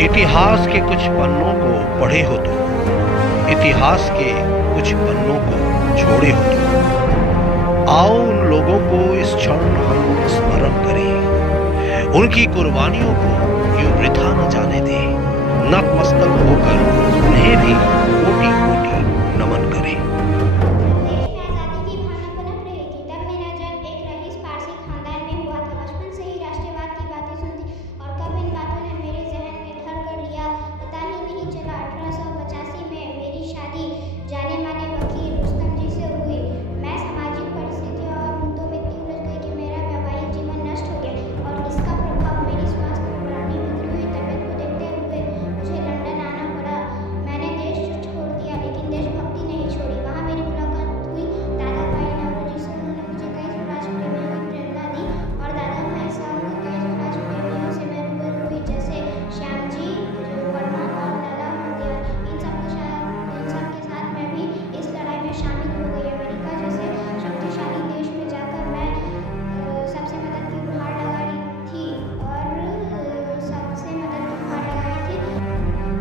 इतिहास के कुछ पन्नों को पढ़े हो तो, इतिहास के कुछ पन्नों को छोड़े हो तो, आओ उन लोगों को इस क्षण हम स्मरण करें, उनकी कुर्बानियों को यूं वृथा न जाने दें, नतमस्तक होकर उन्हें भी कोटि कोटि नमन करें। देश में आजादी की भावना पनप रही थी। तब मेरा जन्म एक रईस पारसी खानदान में हुआ था। बचपन से ही राष्ट्रवाद की बातें सुनती और कब इन बातों ने मेरे जहन में घर कर लिया पता ही नहीं चला। 1885 में मेरी शादी जाने माने वकील रुस्तम जी से हुई। मैं सामाजिक परिस्थितियों और मुद्दों में इतनी उलझ गई कि मेरा वैवाहिक जीवन नष्ट हो गया और इसका प्रभाव मेरी स्वास्थ्य पर पड़ा। अपनी बिगड़ी हुई तबीयत को देखते हुए मुझे लंदन आना पड़ा। मैंने देश छोड़ दिया लेकिन देशभक्ति नहीं छोड़ी। वहाँ मेरी मुलाकात हुई दादा भाई नौरोजी से। उन्होंने मुझे कई स्वराज प्रेमियों की प्रेरणा दी और दादा भाई साहब को कई स्वराज प्रेमियों से मैं रूबरू हुई, जैसे श्यामजी वर्मा और लाला हरदयाल। इन सब के साथ मैं भी इस लड़ाई में शामिल हो गई। अमेरिका जैसे शक्तिशाली देश में जाकर मैं सबसे मदद की गुहार लगाई थी और सबसे मदद की गुहार लगाई थी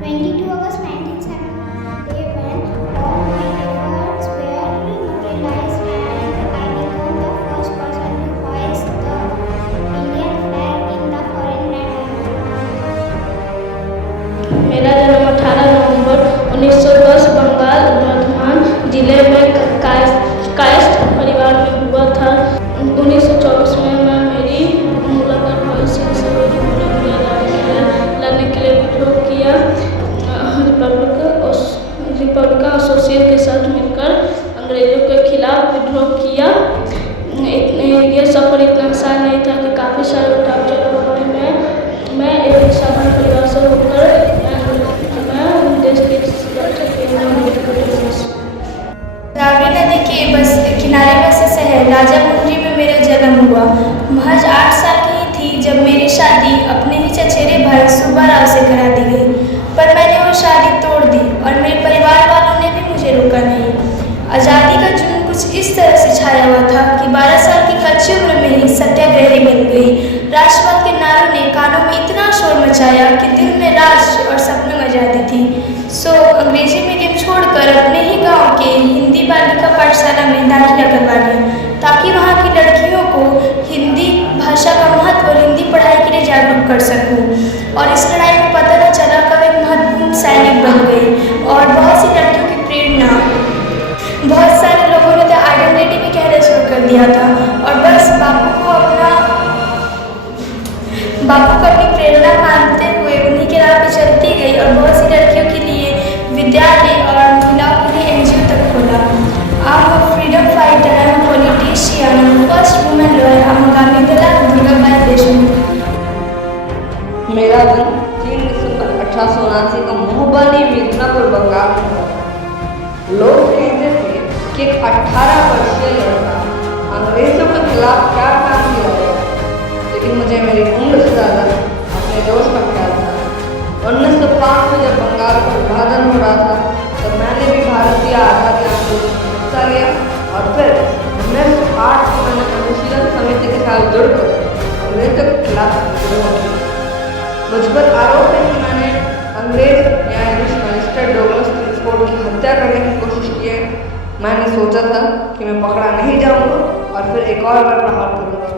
22 अगस्त 1970 when all my efforts were materialized and I became the first person to hoist the Indian flag in the foreign land. मेरा जन्म 18 नवंबर 1910 बंगाल वर्धमान जिले में कायस्थ परिवार में हुआ था। 1924 में मैं मेरी मुलाकात भगत सिंह से हुई। उन्होंने लड़ने के लिए विद्रोह किया। रिपब्लिकन एसोसिएशन के साथ मिलकर अंग्रेजों के खिलाफ विद्रोह किया। ये सफर इतना आसान नहीं था कि काफ़ी सारे उठाव चढ़ाव हुए। मैं एक साधारण परिवार से होकर मैं देश की सुरक्षा के लिए रावी नदी के किनारे बसे शहर राजामुंद्री में मेरा जन्म हुआ। महज 8 साल की ही थी जब मेरी शादी अपने ही चचेरे भाई सुब्बाराव से करा दी गई, पर मैंने वो शादी तोड़ दी और मेरे परिवार वालों ने भी मुझे रोका नहीं। आज़ादी का जुनून कुछ इस तरह से छाया हुआ था कि 12 साल की कच्ची उम्र में ही सत्याग्रही बन गई। राष्ट्रवाद के नारों ने कानों में इतना शोर मचाया कि दिल में राष्ट्र और सपनों में आज़ादी थी। सो अंग्रेजी मीडियम छोड़कर अपने ही गांव के हिंदी बालिका पाठशाला में दाखिला करवा लिया ताकि वहां की लड़कियों को हिंदी भाषा का महत्व और हिंदी पढ़ाई के लिए जागरूक कर सकूं। और इस लड़ाई में पता न चला कब एक महत्वपूर्ण सैनिक बन गई और बहुत सी लड़कियों की प्रेरणा। बहुत सारे लोगों ने तो आइडेंटिटी भी कहना शुरू कर दिया था और बस बापू को अपनी प्रेरणा मानते हुए उन्हीं के राह पे चलती गई और बहुत सी लड़कियों के लिए विद्यालय और महिलाओं के लिए एनजीओ तक खोला। I'm a freedom fighter and a politician. I'm the first woman lawyer. I'm Gamindala Durgabai Deshmukh. मेरा जन्म 3 दिसंबर 1879 को मोहबानी मिदनापुर बंगाल में हुआ। लोग कहते थे कि एक 18 वर्षीय लड़का अंग्रेजों के खिलाफ क्या काम किया है, लेकिन मुझे मेरी उम्र से ज़्यादा अपने जोश का ख्याल था। 1905 में जब बंगाल का विभाजन हो रहा था तब मैंने भी भारतीय आज़ादी आंदोलन में हिस्सा लिया और फिर 1908 में मैंने अनुशीलन समिति के साथ जुड़कर अंग्रेजों के खिलाफ विद्रोह किया। मुझ पर आरोप है कि मैंने अंग्रेज न्यायाधीश मजिस्ट्रेट डगलस त्रिस्फोर्ड की हत्या करने की कोशिश की है। मैंने सोचा था कि मैं पकड़ा नहीं जाऊंगा और फिर एक और बार प्रहार करूंगा,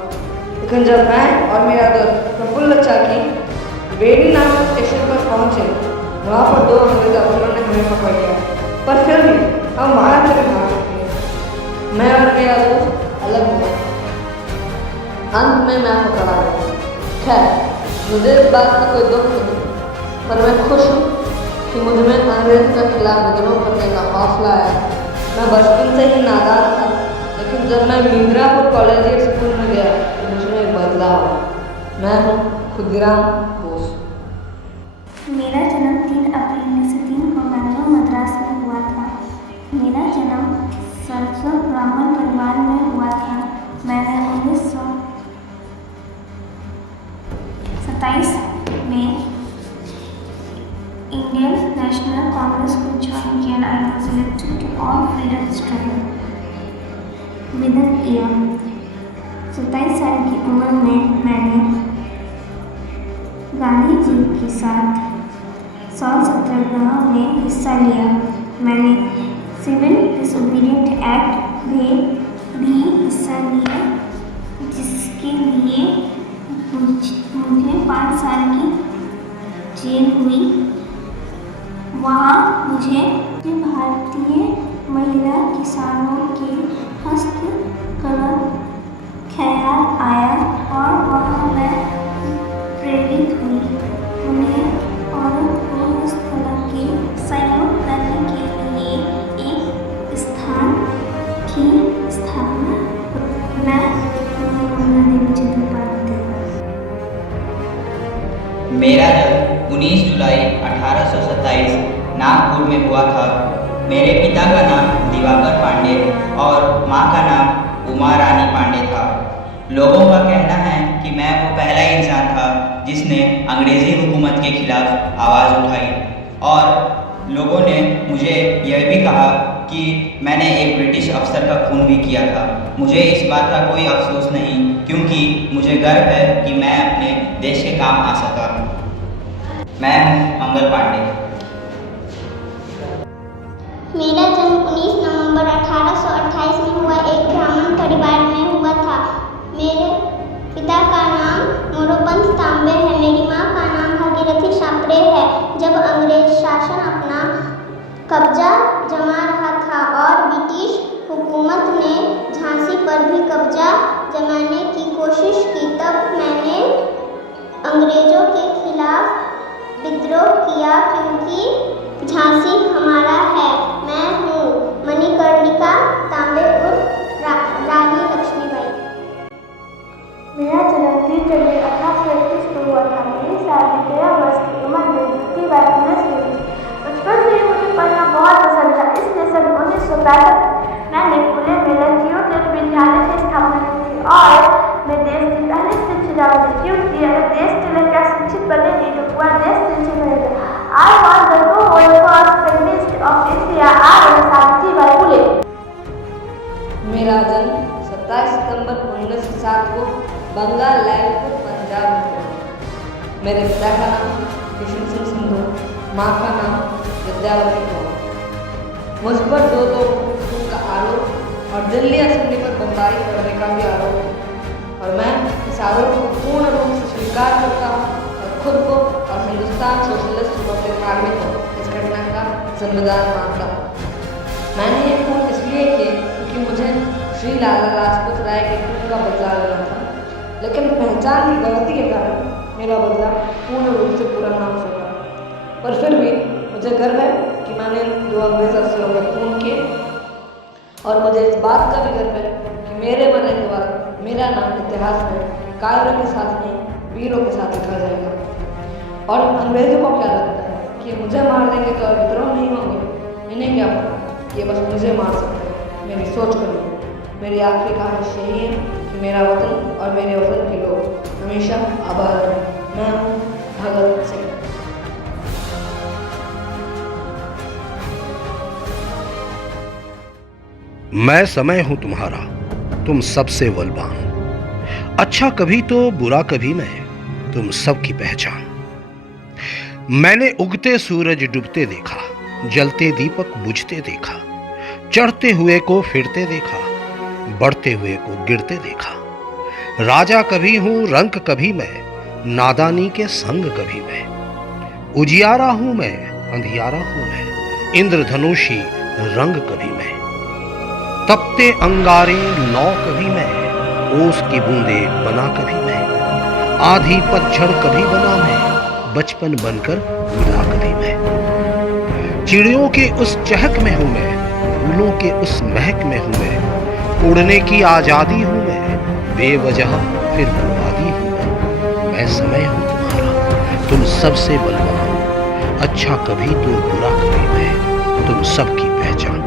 लेकिन जब मैं और मेरा दोस्त प्रफुल्ल चाकी बेड़ी नामक स्टेशन पर पहुंचे, वहाँ पर 2 अंग्रेज अफसरों ने हमें पकड़ लिया, पर फिर भी हम वहाँ से भाग गए। मैं और मेरा दोस्त अलग हुआ। अंत में मैं पकड़ा गया। खैर, मुझे इस बात का कोई दुख नहीं, पर मैं खुश हूँ कि मुझ में अंग्रेज के खिलाफ विद्रोह करने का हौसला आया। मैं बचपन से ही नादान था, लेकिन जब मैं मिदनापुर कॉलेजिएट स्कूल में गया तो मुझमें एक बदलाव आया। मैं हूँ खुदीराम बोस। मेरा जन्म 3 अप्रैल 1903 को बैंगलोर मद्रास में हुआ था। मेरा जन्म सरस्वत ब्राह्मण परिवार में हुआ था। मैंने 1927 में इंडियन नेशनल कांग्रेस को ज्वाइन किया। I was elected to all freedom struggle within a year. 27 साल की उम्र में मैंने गांधी जी के साथ 100 सत्याग्रह में हिस्सा लिया। मैंने सिविल डिसोबीडिएंट एक्ट में भी हिस्सा लिया, जिसके लिए मुझे 5 साल की जेल हुई। वहाँ मुझे भारतीय महिला किसानों के हस्तकला ख्याल आया और वहाँ मैं प्रेरित हुई। उन्हें औरत को हस्तकला के सहयोग करने के लिए एक स्थान की स्थापना मैं देवी चंद्रपाल। मेरा जन्म 19 जुलाई 1827 नागपुर में हुआ था। मेरे पिता का नाम दिवाकर पांडे और माँ का नाम उमा रानी पांडे था। लोगों का कहना है कि मैं वो पहला इंसान था जिसने अंग्रेज़ी हुकूमत के खिलाफ आवाज़ उठाई, और लोगों ने मुझे यह भी कहा कि मैंने एक ब्रिटिश अफसर का खून भी किया था। मुझे इस बात का कोई अफसोस नहीं, क्योंकि मुझे गर्व है कि मैं अपने देश के काम आ सका। मैं हूँ मंगल पांडे। मेरा जन्म 19 नवंबर 1828 में हुआ एक ब्राह्मण परिवार में हुआ था। मेरे पिता का नाम मोरोपंत तांबे है। मेरी माँ का नाम भागीरथी शास्त्री है। जब अंग्रेज शासन अपना कब्जा जमा रहा था और ब्रिटिश हुकूमत ने झांसी पर भी कब्जा जमाने की कोशिश की, तब मैंने अंग्रेजों के खिलाफ विद्रोह किया, क्योंकि झांसी हमारा है। मैं हूँ मणिकर्णिका तांबे उर्फ रानी लक्ष्मीबाई। मेरा जन्म 3 जनवरी 1831 को हुआ था। मेरी शादी 13 वर्ष की उम्र में ज्योतिबाई फुले से हुई थी। बचपन से ही मुझे पढ़ना बहुत पसंद था, इसलिए सन 1965 मैंने पुणे में लड़कियों के विद्यालय की स्थापना की थी और मैं देश की पहली शिक्षित थी, क्योंकि अगर देश की लड़कियां शिक्षित बनेगी तो पूरा देश शिक्षित रहेगा। I was the first feminist of India, Savitribai Phule. मेरा जन्म 27 सितंबर 1907 को बंगाल लैलपुर पंजाब में हुआ। मेरे पिता का नाम किशन सिंह संधू, माँ का नाम विद्यावती कौर। मुझ पर दो का आरोप और दिल्ली असेंबली पर बमबारी करने का भी आरोप है, और मैं इस आरोप को पूर्ण रूप से स्वीकार करता हूँ और खुद को और हिंदुस्तान सोशलिस्ट रिपब्लिक आर्मी को इस घटना का जिम्मेदार मानता हूँ। मैंने ये खून इसलिए किए क्योंकि मुझे श्री लाला लाजपत राय के खून का बदला लेना था, लेकिन पहचान की गलती के कारण मेरा बदला पूर्ण रूप से पूरा ना हो सका। पर फिर भी मुझे गर्व है कि मैंने 2 अंग्रेज अफसरों के खून किए, और मुझे इस बात का भी गर्व है कि मेरे मरने के बाद मेरा नाम इतिहास में कायरों के साथ नहीं, वीरों के साथ लिखा जाएगा। और अंग्रेजों को क्या लगता है कि मुझे मार देंगे तो और विद्रोह नहीं होंगे? इन्हें क्या पता, ये बस मुझे मार सकते हैं। मेरी सोच करो। मेरी आखिरी ख्वाहिश यही है कि मेरा वतन और मेरे वतन के लोग हमेशा आबाद रहें। मैं हूँ भगत सिंह। मैं समय हूं तुम्हारा, तुम सबसे बलवान। अच्छा कभी तो बुरा कभी मैं, तुम सबकी पहचान। मैंने उगते सूरज डूबते देखा, जलते दीपक बुझते देखा, चढ़ते हुए को फिरते देखा, बढ़ते हुए को गिरते देखा। राजा कभी हूं रंक कभी मैं, नादानी के संग कभी मैं। उजियारा हूं मैं, अंधियारा हूं मैं, इंद्रधनुषी रंग कभी मैं। तपते अंगारे नौ कभी मैं, ओस की बूंदे बना कभी मैं। आधी पतझड़ कभी बना मैं, बचपन बनकर बुढ़ा कभी मैं। चिड़ियों के उस चहक में हूं मैं, फूलों के उस महक में हूं मैं। उड़ने की आजादी हूं मैं, बेवजह फिर बर्बादी हूं मैं समय हूं तुम्हारा, तुम सबसे बलवान। अच्छा कभी तो बुरा कभी मैं, तुम सबकी पहचान।